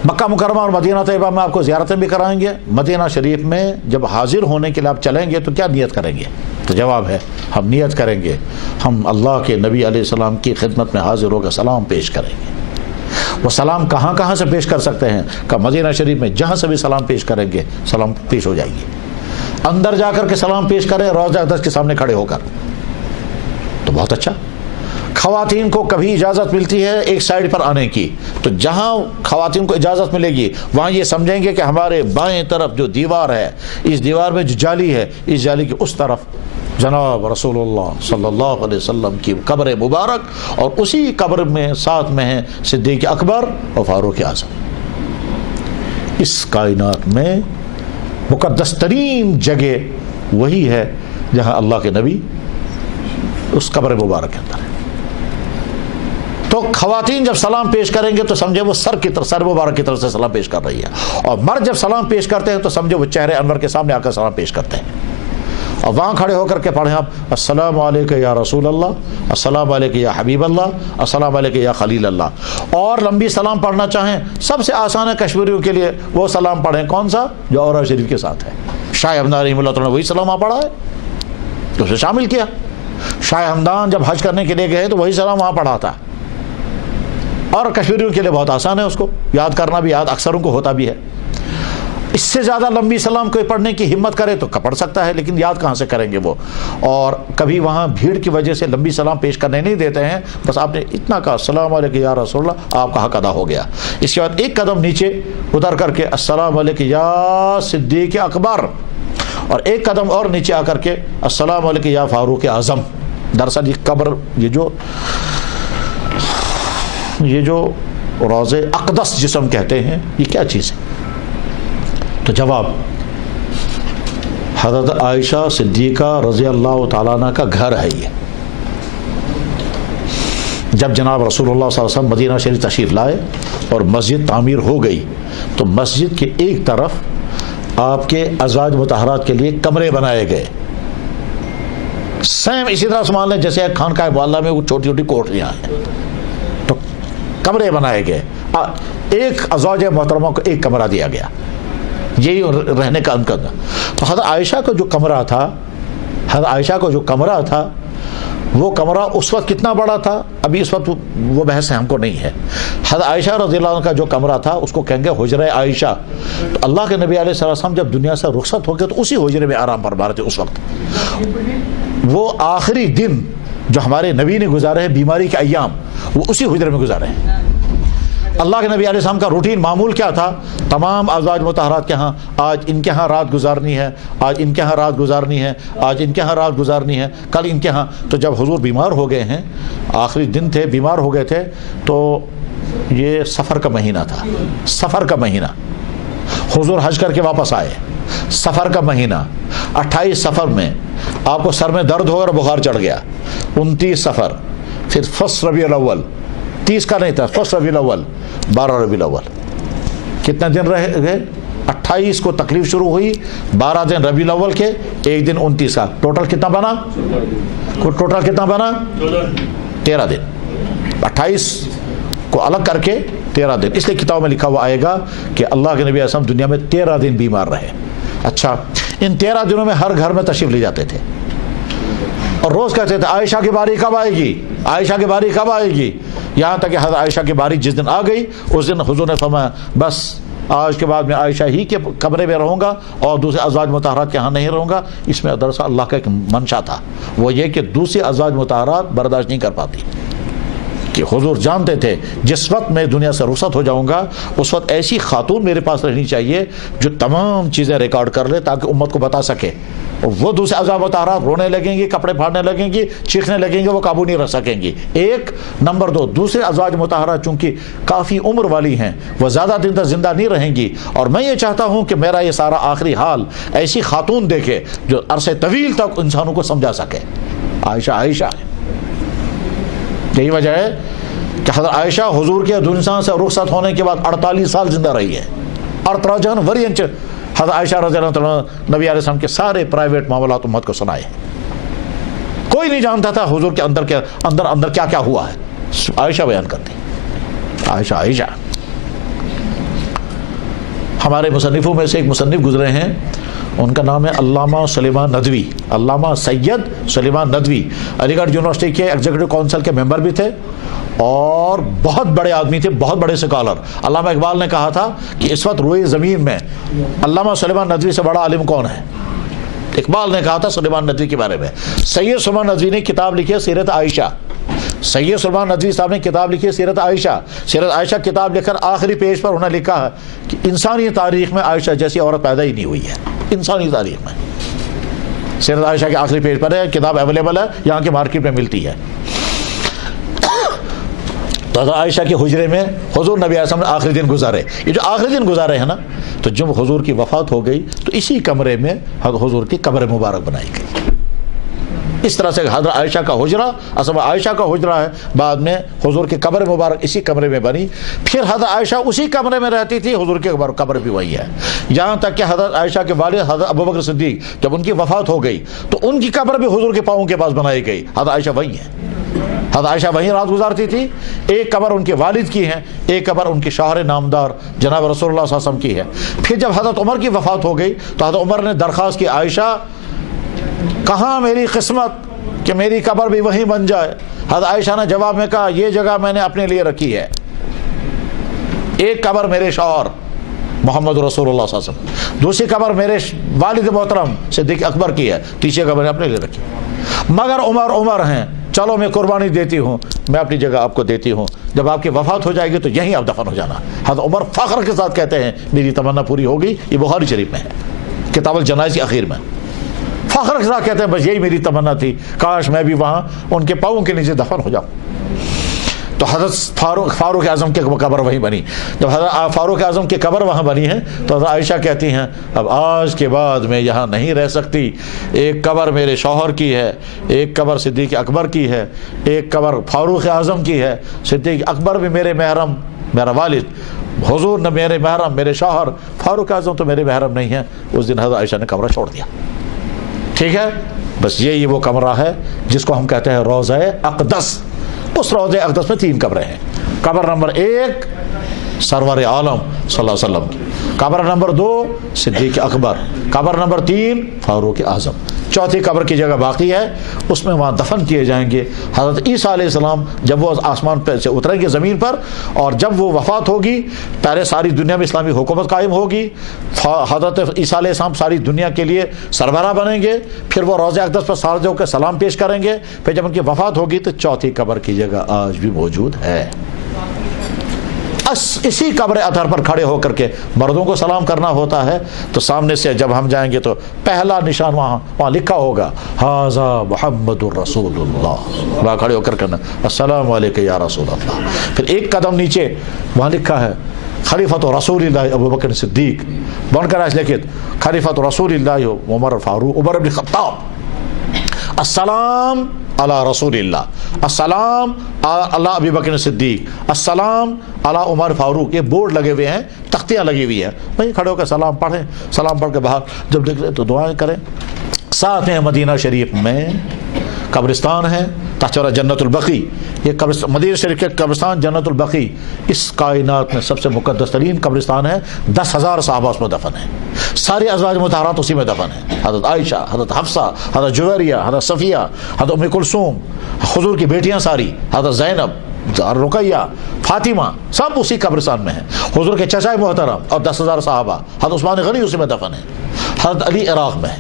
مکہ مکرمہ اور مدینہ طیبہ میں آپ کو زیارتیں بھی کرائیں گے. مدینہ شریف میں جب حاضر ہونے کے لیے آپ چلیں گے تو کیا نیت کریں گے؟ تو جواب ہے ہم نیت کریں گے ہم اللہ کے نبی علیہ السلام کی خدمت میں حاضر ہو کر سلام پیش کریں گے. وہ سلام کہاں سے پیش کر سکتے ہیں؟ کہ مدینہ شریف میں جہاں سے بھی سلام پیش کریں گے سلام پیش ہو جائے گی. اندر جا کر کے سلام پیش کریں روضہ اقدس کے سامنے کھڑے ہو کر تو بہت اچھا. خواتین کو کبھی اجازت ملتی ہے ایک سائڈ پر آنے کی، تو جہاں خواتین کو اجازت ملے گی وہاں یہ سمجھیں گے کہ ہمارے بائیں طرف جو دیوار ہے، اس دیوار میں جو جالی ہے، اس جالی کی اس طرف جناب رسول اللہ صلی اللہ علیہ وسلم کی قبر مبارک، اور اسی قبر میں ساتھ میں ہیں صدیق اکبر اور فاروق اعظم. اس کائنات میں مقدس ترین جگہ وہی ہے جہاں اللہ کے نبی اس قبر مبارک کے اندر ہے. تو خواتین جب سلام پیش کریں گے تو سمجھے وہ سر مبارک کی طرف سے سلام پیش کر رہی ہے، اور مرد جب سلام پیش کرتے ہیں تو سمجھے وہ چہرے انور کے سامنے آ کر سلام پیش کرتے ہیں. اور وہاں کھڑے ہو کر کے پڑھیں آپ السلام علیکم یا رسول اللہ، السلام علیکم یا حبیب اللہ، السلام علیکم یا خلیل اللہ۔ اور لمبی سلام پڑھنا چاہیں سب سے آسان ہے کشمیریوں کے لیے، وہ سلام پڑھیں کون سا جو اورا شریف کے ساتھ ہے۔ شاہ ہمدان رحمہ اللہ تعالیٰ نے وہی سلام وہاں پڑھا ہے، تو اسے شامل کیا۔ شاہ ہمدان جب حج کرنے کے لیے گئے تو وہی سلام وہاں پڑھا تھا، اور کشمیریوں کے لیے بہت آسان ہے، اس کو یاد کرنا بھی، یاد اکثروں کو ہوتا بھی ہے۔ اس سے زیادہ لمبی سلام کوئی پڑھنے کی ہمت کرے تو پڑھ سکتا ہے، لیکن یاد کہاں سے کریں گے وہ، اور کبھی وہاں بھیڑ کی وجہ سے لمبی سلام پیش کرنے نہیں دیتے ہیں، بس آپ نے اتنا کہا السلام علیکم یا رسول اللہ، آپ کا حق ادا ہو گیا۔ اس کے بعد ایک قدم نیچے اتر کر کے السلام علیکم یا صدیق اکبر، اور ایک قدم اور نیچے آ کر کے السلام علیکم یا فاروق اعظم۔ دراصل یہ قبر، یہ جو روض اقدس جسم کہتے ہیں، یہ کیا چیز ہے؟ تو جواب، حضرت عائشہ صدیقہ رضی اللہ تعالیٰ عنہ کا گھر ہے یہ۔ جب جناب رسول اللہ صلی اللہ علیہ وسلم مدینہ شریف تشریف لائے اور مسجد تعمیر ہو گئی تو مسجد کے ایک طرف آپ کے ازواج مطہرات کے لیے کمرے بنائے گئے، سیم اسی طرح سمان لیں جیسے خانقاہ معلیٰ میں وہ چھوٹی چھوٹی کوٹریاں ہیں، تو کمرے بنائے گئے، ایک ازواج محترمہ کو ایک کمرہ دیا گیا، یہی رہنے کا انکد۔ تو حضرت عائشہ کو جو کمرہ تھا، حضرت عائشہ کو جو کمرہ تھا، وہ کمرہ اس وقت کتنا بڑا تھا، ابھی اس وقت وہ بحث ہم کو نہیں ہے۔ حضرت عائشہ رضی اللہ عنہ کا جو کمرہ تھا اس کو کہیں گے حجرہ عائشہ۔ تو اللہ کے نبی علیہ السلام جب دنیا سے رخصت ہو گئے تو اسی حجرے میں آرام فرما رہے تھے اس وقت۔ وہ آخری دن جو ہمارے نبی نے گزارے ہیں بیماری کے ایام، وہ اسی حجرے میں گزارے ہیں۔ اللہ کے نبی علیہ السلام کا روٹین معمول کیا تھا؟ تمام ازواج مطہرات کے ہاں آج ان کے ہاں رات گزارنی ہے، آج ان کے ہاں رات گزارنی ہے، آج ان کے ہاں رات گزارنی ہے، کل ان کے ہاں۔ تو جب حضور بیمار ہو گئے ہیں، آخری دن تھے، بیمار ہو گئے تھے، تو یہ سفر کا مہینہ تھا، سفر کا مہینہ، حضور حج کر کے واپس آئے، سفر کا مہینہ، 28 سفر میں آپ کو سر میں درد ہو اور بخار چڑھ گیا، 29 سفر، پھر فرسٹ ربیع الاول، 30 کا نہیں تھا، فرسٹ ربیع الاول، 12 ربیع الاول، کتنے دن رہ گئے؟ 28 کو تکلیف شروع ہوئی، 12 دن ربیع الاول کے، ایک دن 29 کا، ٹوٹل کتنا بنا؟ ٹوٹل کتنا بنا؟ 13 دن، 28 کو الگ کر کے 13 دن۔ اس لیے کتاب میں لکھا ہوا آئے گا کہ اللہ کے نبی علیہ السلام دنیا میں 13 دن بیمار رہے۔ اچھا، ان 13 دنوں میں ہر گھر میں تشریف لے جاتے تھے اور روز کہتے تھے عائشہ کی باری کب آئے گی، عائشہ کی باری کب آئے گی، یہاں تک کہ حضرت عائشہ کی باری جس دن آ گئی اس دن حضور نے فرمایا بس آج کے بعد میں عائشہ ہی کے کمرے میں رہوں گا اور دوسرے ازواج مطہرات کے ہاں نہیں رہوں گا۔ اس میں دراصل اللہ کا ایک منشا تھا، وہ یہ کہ دوسرے ازواج مطہرات برداشت نہیں کر پاتی، کہ حضور جانتے تھے جس وقت میں دنیا سے رخصت ہو جاؤں گا اس وقت ایسی خاتون میرے پاس رہنی چاہیے جو تمام چیزیں ریکارڈ کر لے تاکہ امت کو بتا سکے۔ وہ دوسرے ازواج مطہرات رونے لگیں گی، کپڑے پھاڑنے لگیں گی، چیخنے لگیں گی، وہ قابو نہیں رکھ سکیں گی، ایک۔ نمبر 2، دوسرے ازواج مطہرات چونکہ کافی عمر والی ہیں، وہ زیادہ دن تک زندہ نہیں رہیں گی، اور میں یہ چاہتا ہوں کہ میرا یہ سارا آخری حال ایسی خاتون دیکھے جو عرصے طویل تک انسانوں کو سمجھا سکے۔ عائشہ عائشہ ہے، یہی وجہ ہے کہ حضرت عائشہ حضور کے دنیا سے رخصت ہونے کے بعد 48 سال زندہ رہی ہے، اور تراجہن ورینچ حضرت عائشہ رضی اللہ عنہا نبی علیہ السلام کے سارے پرائیویٹ معاملات امت کو سنائے۔ کوئی نہیں جانتا تھا حضور کے اندر کیا کیا ہوا ہے، عائشہ بیان کرتی، عائشہ عائشہ۔ ہمارے مصنفوں میں سے ایک مصنف گزرے ہیں، ان کا نام ہے علامہ سلیمان ندوی، علامہ سید سلیمان ندوی، علی گڑھ یونیورسٹی کے ایگزیکٹو کونسل کے ممبر بھی تھے اور بہت بڑے آدمی تھے، بہت بڑے سکالر۔ علامہ اقبال نے کہا تھا کہ اس وقت روئے زمین میں علامہ سلیمان ندوی سے بڑا عالم کون ہے؟ اقبال نے کہا تھا سلیمان ندوی کے بارے میں۔ سید سلیمان ندوی نے کتاب لکھی ہے سیرت عائشہ، سید سلیمان ندوی صاحب نے کتاب لکھی ہے سیرت عائشہ۔ سیرت عائشہ کتاب لکھ کر آخری پیج پر انہوں نے لکھا ہے کہ انسانی تاریخ میں عائشہ جیسی عورت پیدا ہی نہیں ہوئی ہے، انسانی تاریخ میں۔ سیرت عائشہ کے آخری پیج پر ہے، کتاب اویلیبل ہے، یہاں کی مارکیٹ میں ملتی ہے۔ تو حضرت عائشہ کے حجرے میں حضور نبی علیہ السلام نے آخری دن گزارے۔ یہ جو آخری دن گزارے ہیں نا، تو جب حضور کی وفات ہو گئی تو اسی کمرے میں حضور کی قبر مبارک بنائی گئی، اس طرح سے حضرت عائشہ کا حجرہ، اصل عائشہ کا حجرہ ہے، بعد میں حضور کی قبر مبارک اسی کمرے میں بنی، پھر حضرت عائشہ اسی کمرے میں رہتی تھی، حضور کی قبر بھی وہی ہے، یہاں تک کہ حضرت عائشہ کے والد حضرت ابوبکر صدیق جب ان کی وفات ہو گئی تو ان کی قبر بھی حضور کے پاؤں کے پاس بنائی گئی، حضرت عائشہ وہی ہے، حضرت عائشہ وہیں رات گزارتی تھی۔ ایک قبر ان کے والد کی ہے، ایک قبر ان کے شوہر نامدار جناب رسول اللہ صلی اللہ علیہ وسلم کی ہے۔ پھر جب حضرت عمر کی وفات ہو گئی تو حضرت عمر نے درخواست کی، عائشہ کہاں میری قسمت کہ میری قبر بھی وہیں بن جائے؟ حضرت عائشہ نے جواب میں کہا یہ جگہ میں نے اپنے لیے رکھی ہے، ایک قبر میرے شوہر محمد رسول اللہ صلی اللہ علیہ وسلم، دوسری قبر میرے والد محترم صدیق اکبر کی ہے، تیسری قبر نے اپنے لیے رکھی، مگر عمر ہیں، چلو میں قربانی دیتی ہوں، میں اپنی جگہ آپ کو دیتی ہوں، جب آپ کی وفات ہو جائے گی تو یہیں آپ دفن ہو جانا۔ حضرت عمر فخر کے ساتھ کہتے ہیں میری تمنا پوری ہو گئی، یہ بخاری شریف میں ہے، کتاب الجنائز کی اخیر میں، فخر کے ساتھ کہتے ہیں بس یہی میری تمنا تھی، کاش میں بھی وہاں ان کے پاؤں کے نیچے دفن ہو جاؤں۔ تو حضرت فاروق اعظم کی قبر وہیں بنی، جب حضرت فاروق اعظم کی قبر وہاں بنی ہے تو حضرت عائشہ کہتی ہیں اب آج کے بعد میں یہاں نہیں رہ سکتی، ایک قبر میرے شوہر کی ہے، ایک قبر صدیق اکبر کی ہے، ایک قبر فاروق اعظم کی ہے، صدیق اکبر بھی میرے محرم، میرا والد، حضور نے میرے محرم، میرے شوہر، فاروق اعظم تو میرے محرم نہیں ہیں۔ اس دن حضرت عائشہ نے کمرہ چھوڑ دیا، ٹھیک ہے، بس یہی وہ کمرہ ہے جس کو ہم کہتے ہیں روضہ اقدس۔ اس روضہ اقدس میں 3 قبریں ہیں، قبر نمبر 1 سرور عالم صلی اللہ علیہ وسلم کی، قبر نمبر 2 صدیق اکبر، قبر نمبر 3 فاروق اعظم، چوتھی قبر کی جگہ باقی ہے، اس میں وہاں دفن کیے جائیں گے۔ حضرت عیسیٰ علیہ السلام جب وہ آسمان پہ سے اتریں گے زمین پر، اور جب وہ وفات ہوگی پہلے ساری دنیا میں اسلامی حکومت قائم ہوگی، حضرت عیسیٰ علیہ السلام ساری دنیا کے لیے سربراہ بنیں گے، پھر وہ روضہ اقدس پر سارے ہو کے سلام پیش کریں گے، پھر جب ان کی وفات ہوگی تو چوتھی قبر کی جگہ آج بھی موجود ہے۔ اسی قبر اطہر پر کھڑے ہو کر کے مردوں کو سلام کرنا ہوتا ہے، تو سامنے سے جب ہم جائیں گے تو پہلا نشان وہاں لکھا ہوگا ھذا محمد الرسول اللہ، وہاں کھڑے ہو کر کرنا السلام علیکم یا رسول اللہ۔ پھر ایک قدم نیچے وہاں لکھا ہے خلیفۃ رسول اللہ ابوبکر صدیق، بن کر ایسے لکھت خلیفۃ رسول اللہ عمر فاروق عمر بن خطاب، السلام علی رسول اللہ، السلام علی ابی بکر صدیق، السلام علی عمر فاروق۔ یہ بورڈ لگے ہوئے ہیں، تختیاں لگی ہوئی ہیں، وہیں کھڑے ہو کر سلام پڑھیں، سلام پڑھ کے باہر جب نکلے تو دعائیں کریں۔ ساتھ میں مدینہ شریف میں قبرستان ہے تحت جنت البقیع، یہ قبرستان مدینہ شریف کے قبرستان جنت البقیع اس کائنات میں سب سے مقدس ترین قبرستان ہے، 10,000 صحابہ اس میں دفن ہیں، سارے ازواج مطہرات اسی میں دفن ہیں، حضرت عائشہ، حضرت حفصہ، حضرت جویریہ، حضرت صفیہ، حضرت ام کلثوم، حضور کی بیٹیاں ساری، حضرت زینب، رقیہ، فاطمہ، سب اسی قبرستان میں ہیں، حضور کے چچا محترم اور 10,000 صحابہ، حضرت عثمان غنی اسی میں دفن ہیں، حضرت علی عراق میں،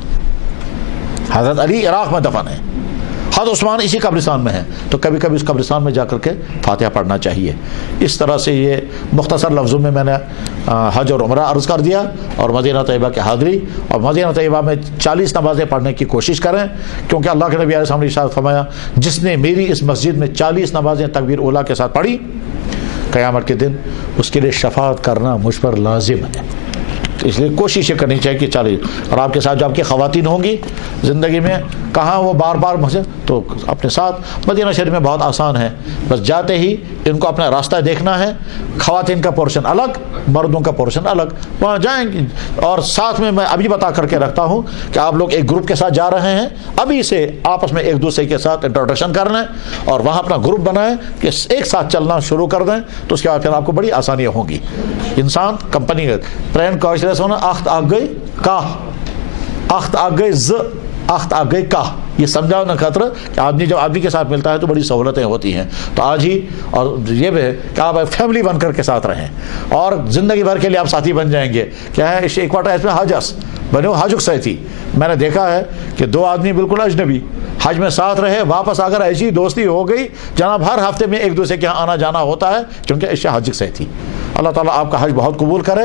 حضرت علی عراق میں دفن ہے، حضرت عثمان اسی قبرستان میں ہے، تو کبھی کبھی اس قبرستان میں جا کر کے فاتحہ پڑھنا چاہیے۔ اس طرح سے یہ مختصر لفظوں میں نے حج اور عمرہ عرض کر دیا، اور مدینہ طیبہ کی حاضری، اور مدینہ طیبہ میں 40 نمازیں پڑھنے کی کوشش کریں، کیونکہ اللہ کے نبی علیہ السلام نے ارشاد فرمایا جس نے میری اس مسجد میں 40 نمازیں تکبیر اولیٰ کے ساتھ پڑھی قیامت کے دن اس کے لیے شفاعت کرنا مجھ پر لازم ہے۔ اس لیے کوشش یہ کرنی چاہیے کہ چالیے، اور آپ کے ساتھ جو آپ کی خواتین ہوں گی زندگی میں کہاں وہ بار بار تو اپنے ساتھ مدینہ شریف میں بہت آسان ہے، بس جاتے ہی ان کو اپنا راستہ دیکھنا ہے، خواتین کا پورشن الگ، مردوں کا پورشن الگ، وہاں جائیں گے۔ اور ساتھ میں ابھی بتا کر کے رکھتا ہوں کہ آپ لوگ ایک گروپ کے ساتھ جا رہے ہیں، ابھی سے آپس میں ایک دوسرے کے ساتھ انٹروڈکشن کر لیں اور وہاں اپنا گروپ بنائیں کہ ایک ساتھ چلنا شروع کر دیں، تو اس کے بعد پھر آپ کو بڑی آسانیاں ہوں گی۔ انسان کمپنی ٹرین کا ہونا اخت آ گئی کاہ، اخت آ گئی ز، اخت آ گئی کاہ، یہ سمجھاؤ نہ خطرہ کہ آدمی جب آدمی کے ساتھ ملتا ہے تو بڑی سہولتیں ہوتی ہیں، تو آج ہی اور یہ بھی ہے کہ آپ فیملی بن کر کے ساتھ رہیں اور زندگی بھر کے لیے آپ ساتھی بن جائیں گے۔ کیا ہے ایک واٹر اس میں حجس بنے حاجک ساتھی، میں نے دیکھا ہے کہ 2 آدمی بالکل اجنبی حج میں ساتھ رہے، واپس اگر ایسی دوستی ہو گئی جناب ہر ہفتے میں ایک دوسرے کے یہاں آنا جانا ہوتا ہے، کیونکہ ایسے حجک ساتھی۔ اللہ تعالیٰ آپ کا حج بہت قبول کرے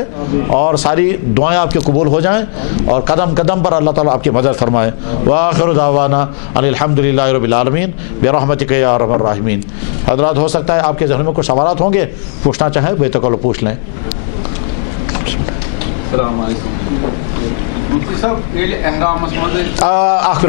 اور ساری دعائیں آپ کی قبول ہو جائیں، اور قدم قدم پر اللہ تعالیٰ آپ کی مدد فرمائے۔ وآخر دعوانا ان الحمد للہ رب العالمین برحمتک یا ارحم الراحمین۔ حضرات ہو سکتا ہے آپ کے ذہن میں کچھ سوالات ہوں گے، پوچھنا چاہیں بے تکلف پوچھ لیں۔ السلام علیکم مفتی صاحب، احرام آخر